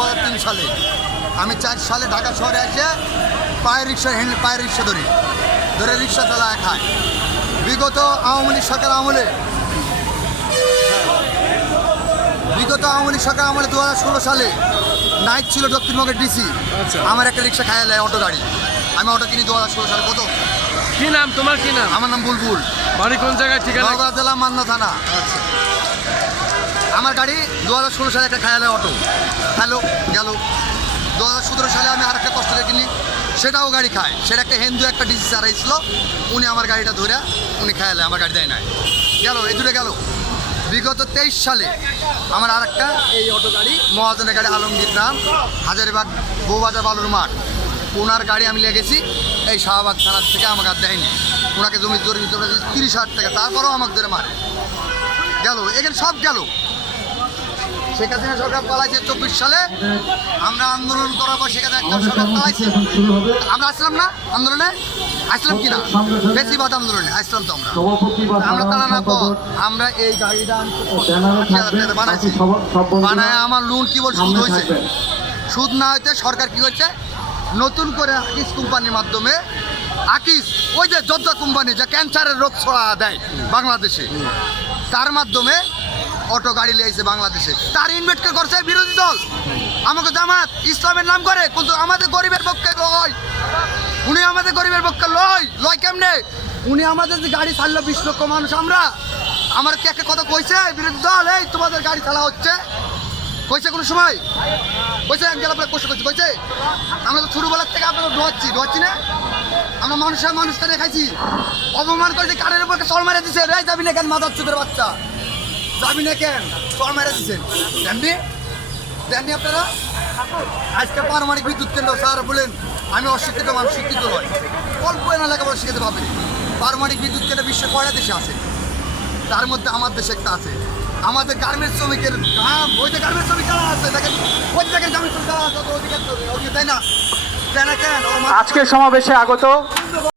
2003 সালে। আমি 4 সালে ঢাকা শহরে এসে পায়ের রিক্সা ধরে রিক্সা চালায় খায়। বিগত আওয়ামী লীগ সরকার আমলে 2016 সালে নাইট ছিল দক্ষিণবঙ্গের ডিসি। আমার একটা রিক্সা খাইয়া নেয় অটো গাড়ি। আমি অটো কিনি 2016 সালে। কত কি নাম তোমার? কি নাম? আমার নাম বুলবুল। বাড়ি কোন জায়গায়? ঠিকানা? নওগাঁ জেলা মান্না থানা। আমার গাড়ি 2016 সালে একটা খাইয়া নেয় অটো। হ্যালো গেল 2017 সালে আমি আরেকটা কষ্ট করে কিনি, সেটাও গাড়ি খায়। সেটা একটা হিন্দু একটা ডিসি চালাইছিল, উনি আমার গাড়িটা ধরে উনি খাইলে আমার গাড়ি দেয় নাই। গেল এই দূরে গেল। বিগত 23 সালে আমার আরেকটা এই অটো গাড়ি মহাজনের গাড়ি, আলমগীর নাম, হাজারিবাগ বউবাজার বালুর মাঠ। ওনার গাড়ি আমি লেগেছি এই শাহবাগ থানার থেকে, আমাকে আর দেয়নি। ওনাকে জমি ধরে দিতে 30,000 টাকা, তারপরেও আমাকে ধরে মারে। গেল এখানে সব গেল। শেখ হাসিনা সরকার পালাইছে 24 সালে। আমরা আন্দোলন করার পর শেখ হাসিনা সরকার পালাইছে। আমরা আসলাম না আন্দোলনে? আসলাম কিনা? বেশিরভাগ আন্দোলনে আসলাম। তো আমরা তাড়ানোর পর আমরা এই গাড়িটা বানাইছি। বানায় আমার লোন কি বল সুদ হয়েছে। সুদ না হইতে সরকার কি হয়েছে, নতুন করে আকিস কোম্পানির মাধ্যমে, আকিস ওই যে যোদ্ধা কোম্পানি যে ক্যান্সারের রোগ ছড়া দেয় বাংলাদেশে, তার মাধ্যমে অটো গাড়ি লিয়েছে বাংলাদেশে। তার ইনভেস্ট করছে বিরোধী দল, আমাকে জামাত ইসলামের নাম করে, কিন্তু আমাদের গরিবের পক্ষে লয়। উনি আমাদের গরিবের পক্ষে লয় কেমনে? উনি আমাদের যে গাড়ি ছাড়লো 20 লক্ষ মানুষ, আমরা আমার কি একটা কথা কইছে বিরোধী দল, এই তোমাদের গাড়ি চালা হচ্ছে কইছে? কোনো সময় কইছে? একজন আপনার কষ্ট করছে কইছে? আমরা তো ছোটবেলার থেকে আপনাদের ঢোয়াচ্ছি না? আমরা মানুষকে দেখাইছি। অপমান করেছে, কানের উপর চল মেরে দিচ্ছে। রে যাবি না কেন মাদার চোখের বাচ্চা? যাবি না কেন? চল মেরে দিচ্ছেন। দেননি আপনারা? আজকে পারমাণবিক বিদ্যুৎ কেন্দ্র স্যার বলেন আমি অশিক্ষিত মানুষ, শিক্ষিত নয়, অল্প এলাকায় শিক্ষিত পাবে। পারমাণবিক বিদ্যুৎ কেন্দ্র বিশ্বের কয়টা দেশে আছে? তার মধ্যে আমার দেশে একটা আছে। আমাদের গার্মেন্টস শ্রমিকের ওই যে গার্মেন্টস শ্রমিক যারা আছে, দেখেন ওই জায়গায় গার্মেন্টস শ্রমিক যারা আছে, তাই না? কেন আজকের সমাবেশে আগত